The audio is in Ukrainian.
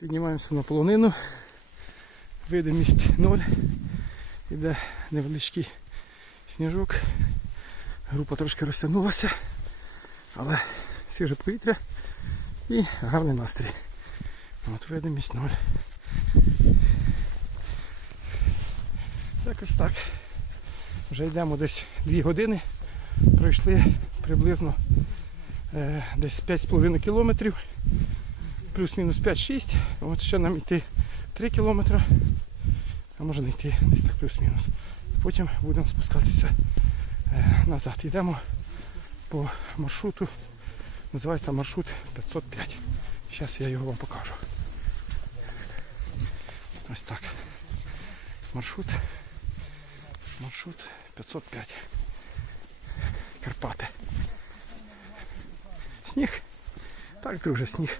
Піднімаємося на полонину. Видимість ноль. Іде невеличкий сніжок. Група трошки розтягнулася, але свіже повітря і гарний настрій. От видимість ноль. Якось так. Вже йдемо десь 2 години. Пройшли приблизно е, десь 5,5 кілометрів. Плюс-мінус 5-6. От ще нам йти 3 кілометри. А може не йти десь так плюс-мінус. Потім будемо спускатися е, назад. Йдемо по маршруту. Називається маршрут 505. Зараз я його вам покажу. Ось так. Маршрут. Маршрут 505. Карпати. Сніг. Так, друже, сніг.